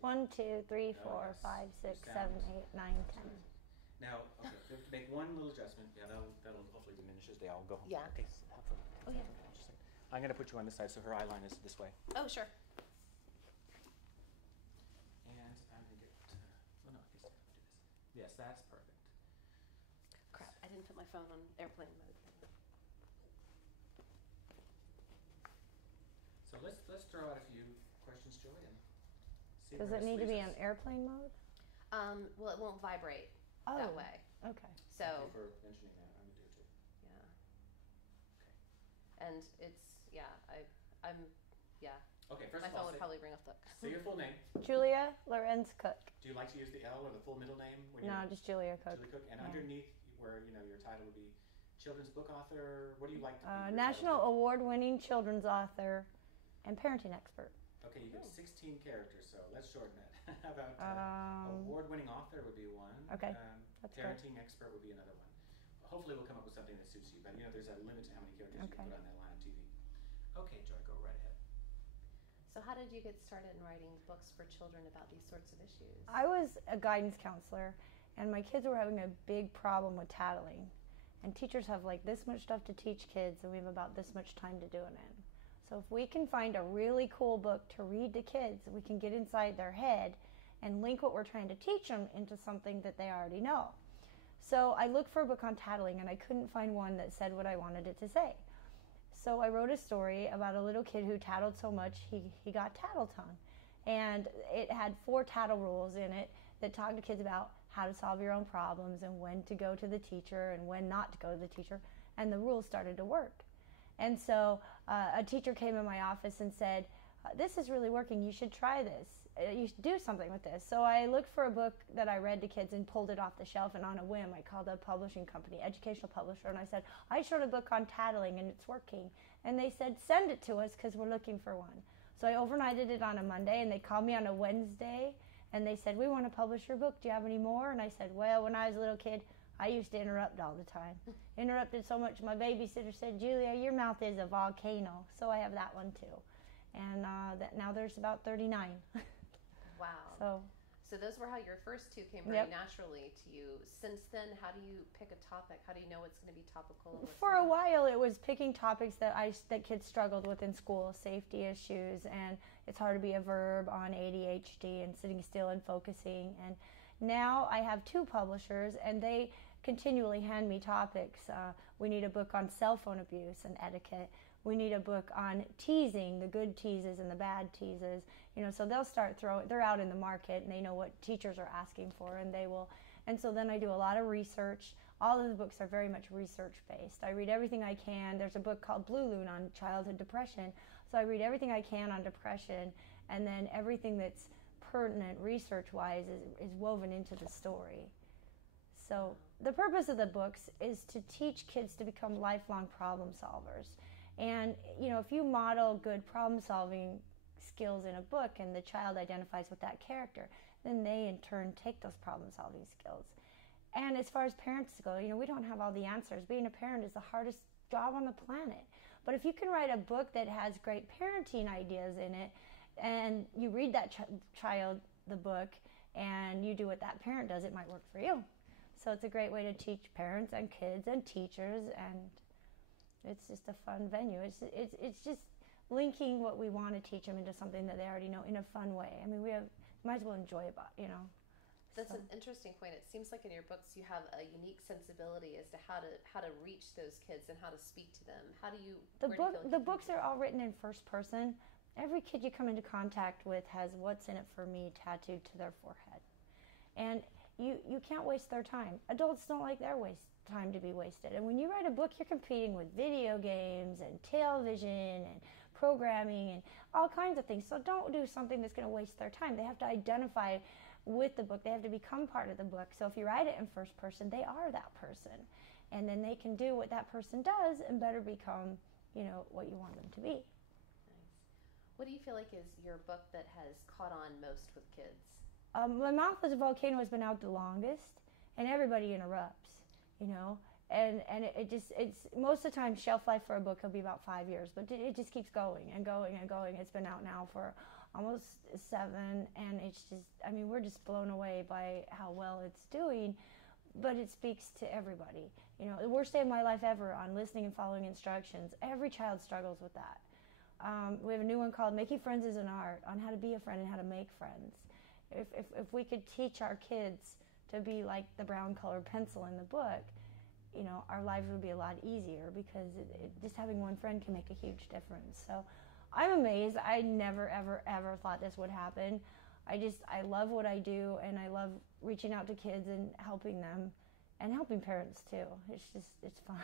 1, 2, 3, 4, 5, 6, 7, 8, 9, 10. Now, okay, we have to make one little adjustment. Yeah, that'll hopefully diminish as they all go home. Yeah. Okay, have fun. Oh, yeah. I'm going to put you on this side so her eye line is this way. Oh, sure. And I'm going to get, oh no, I guess I'll do this. Yes, that's perfect. Crap, I didn't put my phone on airplane mode. So let's throw out a few questions, Joy, and see Does where it need to be leads on us. airplane mode? Well, it won't vibrate that way. Okay. So, Thank you for mentioning that. I would do it too. yeah. Okay. And it's, yeah, I'm, yeah. Okay, first My of phone all, would probably ring off the hook. say your full name. Julia Lorenz Cook. Do you like to use the L or the full middle name? When No, you're just Julia Cook. Julie Cook. And underneath, where your title would be children's book author. What do you like to be? your National title? award-winning children's author and parenting expert. Okay, you get 16 characters, so let's shorten that. How about award-winning author would be one. Okay, that's good. Parenting expert would be another one. Hopefully, we'll come up with something that suits you. But there's a limit to how many characters you can put on that line of TV. Okay, Joy, go right ahead. So how did you get started in writing books for children about these sorts of issues? I was a guidance counselor, and my kids were having a big problem with tattling. And teachers have like this much stuff to teach kids, and we have about this much time to do it in. So if we can find a really cool book to read to kids, we can get inside their head and link what we're trying to teach them into something that they already know. So I looked for a book on tattling, and I couldn't find one that said what I wanted it to say. So I wrote a story about a little kid who tattled so much he got tattle tongue. And it had 4 tattle rules in it that talked to kids about how to solve your own problems and when to go to the teacher and when not to go to the teacher. And the rules started to work. And so a teacher came in my office and said, this is really working, you should try this. You should do something with this. So I looked for a book that I read to kids and pulled it off the shelf, and on a whim I called a publishing company, educational publisher, and I said, I showed a book on tattling and it's working. And they said, send it to us because we're looking for one. So I overnighted it on a Monday, and they called me on a Wednesday, and they said, we want to publish your book, do you have any more? And I said, well, when I was a little kid, I used to interrupt all the time. Interrupted so much, my babysitter said, Julia, your mouth is a volcano. So I have that one too. And now there's about 39. Wow. So those were how your first 2 came very naturally to you. Since then, how do you pick a topic? How do you know what's going to be topical? For a while, it was picking topics that kids struggled with in school, safety issues, and it's hard to be a verb on ADHD and sitting still and focusing. And now I have 2 publishers, and they continually hand me topics. We need a book on cell phone abuse and etiquette. We need a book on teasing, the good teases and the bad teases. So they'll start they're out in the market and they know what teachers are asking for, and they will. And so then I do a lot of research. All of the books are very much research based. I read everything I can. There's a book called Blue Loon on childhood depression. So I read everything I can on depression, and then everything that's pertinent research wise is woven into the story. So the purpose of the books is to teach kids to become lifelong problem solvers. And, if you model good problem-solving skills in a book and the child identifies with that character, then they, in turn, take those problem-solving skills. And as far as parents go, we don't have all the answers. Being a parent is the hardest job on the planet. But if you can write a book that has great parenting ideas in it, and you read that child the book, and you do what that parent does, it might work for you. So it's a great way to teach parents and kids and teachers, and it's just a fun venue. It's just linking what we want to teach them into something that they already know in a fun way. I mean, might as well enjoy it, That's an interesting point. It seems like in your books you have a unique sensibility as to how to reach those kids and how to speak to them. The books are all written in first person. Every kid you come into contact with has "What's in it for me" tattooed to their forehead, and you can't waste their time. Adults don't like their time to be wasted. And when you write a book, you're competing with video games and television and programming and all kinds of things. So don't do something that's going to waste their time. They have to identify with the book. They have to become part of the book. So if you write it in first person, they are that person. And then they can do what that person does and better become, what you want them to be. Nice. What do you feel like is your book that has caught on most with kids? My Mouth is a Volcano has been out the longest, and everybody interrupts, and it's most of the time shelf life for a book will be about 5 years, but it just keeps going and going and going. It's been out now for almost 7, and it's just, I mean, we're just blown away by how well it's doing, but it speaks to everybody. You know, the worst day of my life ever on listening and following instructions. Every child struggles with that. We have a new one called Making Friends is an Art, on how to be a friend and how to make friends. If we could teach our kids to be like the brown colored pencil in the book, you know, our lives would be a lot easier, because just having one friend can make a huge difference. So I'm amazed. I never, ever, ever thought this would happen. I love what I do, and I love reaching out to kids and helping them, and helping parents too. It's fun.